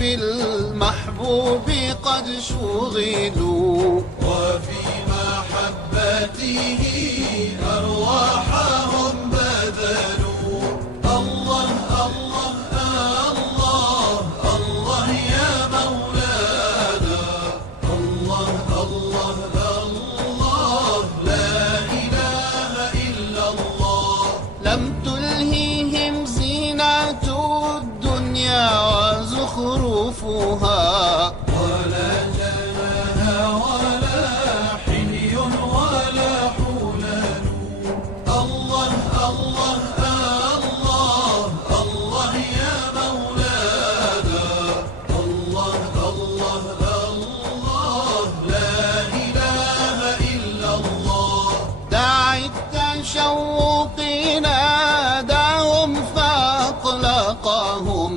بالمحبوب قد شغلوا، وفي محبته أرواحهم بذلوا. الله الله الله الله يا مولانا، الله الله الله لا إله إلا الله. لم تلهيهم زينة الدنيا وزخرفها، ولا جناها ولا حلي ولا حلال. الله الله الله الله يا مولانا، الله الله الله لا إله إلا الله. داعي التشوق ناداهم فأقلقهم،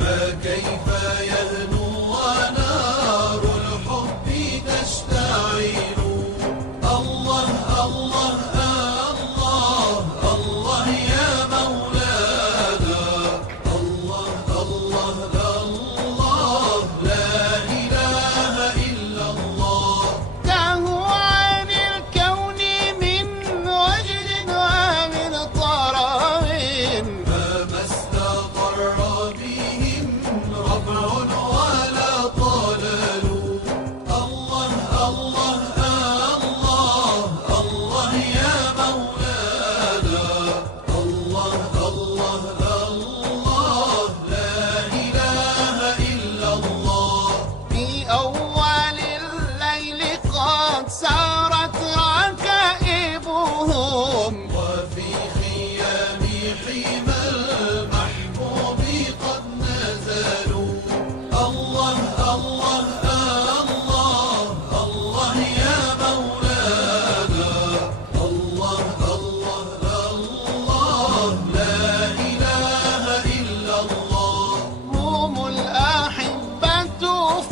فكيف يهنو ونار الحب تشتعل. الله الله الله الله يا مولانا، الله الله الله لا إله إلا الله. تاهوا عن الكون من وجد ومن طرب، فما استقر بهم ربع ولا طلل. الله الله الله الله يا مولانا، الله الله الله لا إله إلا الله. في أول الليل قد سارت ركائبهم، وفي خيام حمى المحبوب قد نزلوا. الله الله الله الله يا مولانا، الله الله الله لا إله إلا الله. هم الأحبة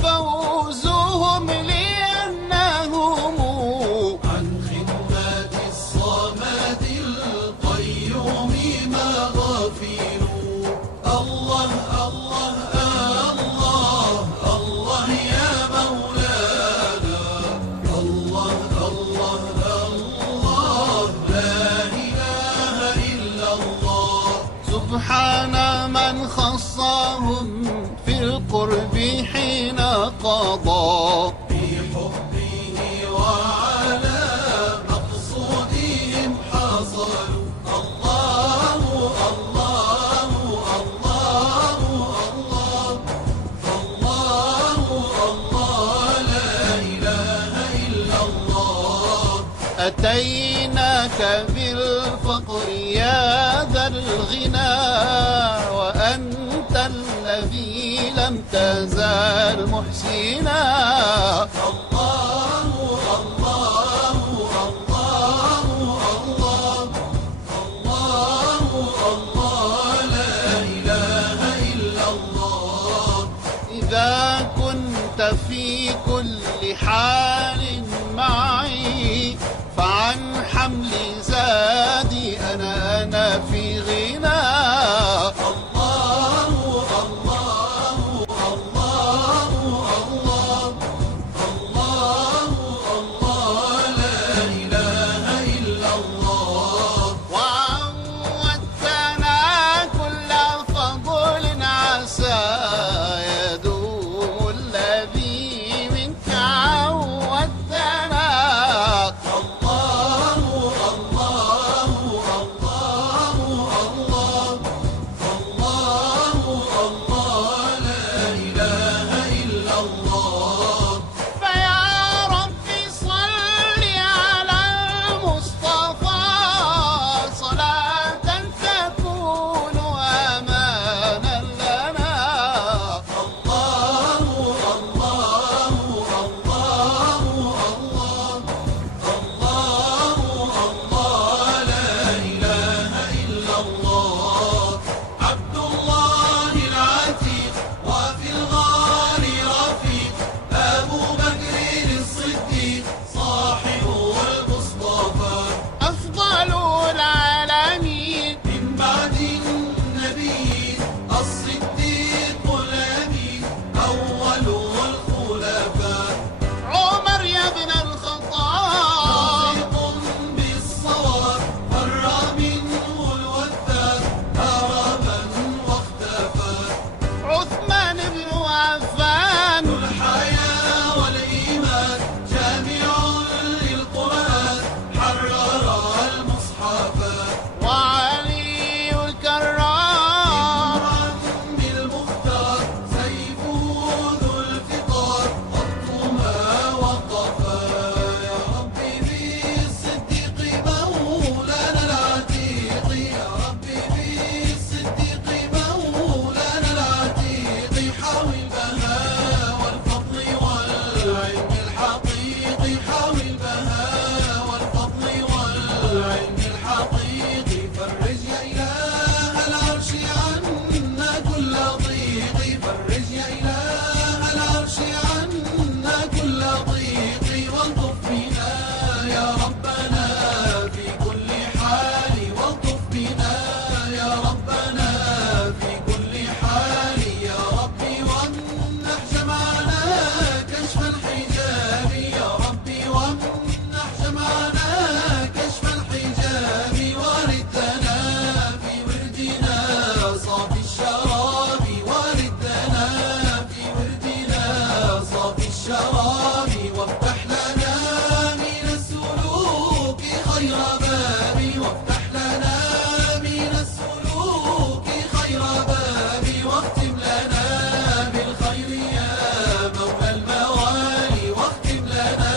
فوزهم لأنهم عن خدمة الصمد القيوم ما غفلوا. الله الله الله الله يا مولانا، الله الله الله لا إله إلا الله. سبحان من خصهم في القرب حين قضى، بحبه وعلى مقصودهم حصلوا. الله الله الله الله الله الله لا إله إلا الله. أتيناك بالفقر يا ذا الغنى، وأنت الذي لم تزال محسنا. الله الله الله الله الله الله لا إله إلا الله. إذا كنت في كل حال معي، فعن حمل زادي أنا في غنى. الله الله الله الله الله الله لا إله إلا الله. وعودتنا كل فضل عسى يدوم الذي منك عودتنا. الله الله خير بابي وافتح لنا من السلوك خير بابي واختم لنا بالخير يا مولى الموالي واختم لنا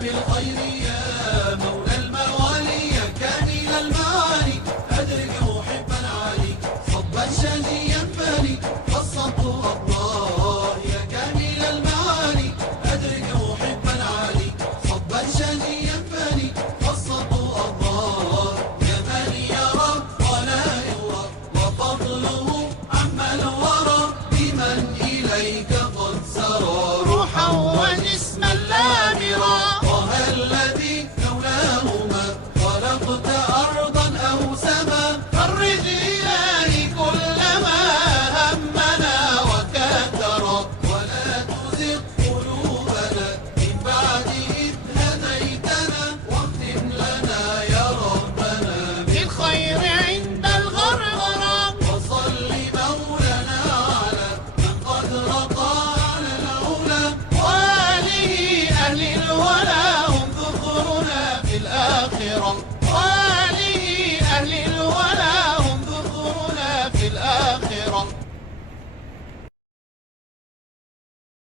بالخير يا مولى الموالي يا كامل المعاني أدرك محبا علي صبا شاديا فاني فالصبر الله يا كامل المعاني أدرك محبا علي صبا شاديا فاني فالصبر الله يا من يرى ولا يرى وفضله عما الورى بمن إليك قد سرى روحا وجسما لامرا طه الذي لولاه ما خلقت أرضا أو سما فرج إلهي كل ما همنا وكدرا ولا تزغ قلوبنا من بعد إذ هديتنا واختم لنا يا ربنا بالخير عند الغرغرة وصل مولانا على من قد رقى على العلا وآله أهل الولا هم ذكرنا في الآخرة